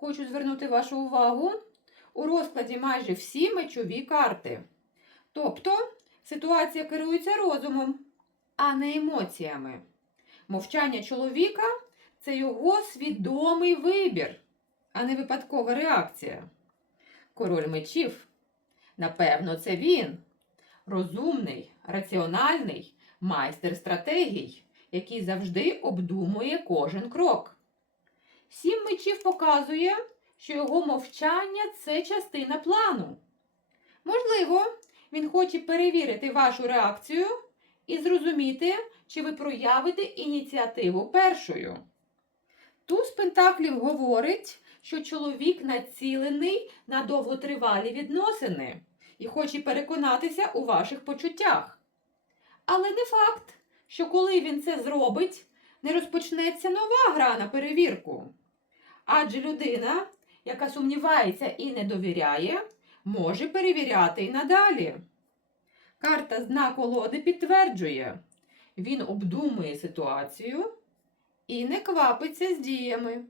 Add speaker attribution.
Speaker 1: Хочу звернути вашу увагу. У розкладі майже всі мечові карти. Тобто ситуація керується розумом, а не емоціями. Мовчання чоловіка це його свідомий вибір, а не випадкова реакція. Король мечів. Напевно, це він. Розумний, раціональний, майстер стратегій, який завжди обдумує кожен крок. Сім мечів показує, що його мовчання це частина плану. Можливо, він хоче перевірити вашу реакцію і зрозуміти, чи ви проявите ініціативу першою. Туз Пентаклів говорить, що чоловік націлений на довготривалі відносини і хоче переконатися у ваших почуттях. Але не факт, що коли він це зробить, не розпочнеться нова гра на перевірку. Адже людина, яка сумнівається і не довіряє, може перевіряти і надалі. Карта дна колоди підтверджує, він обдумує ситуацію і не квапиться з діями.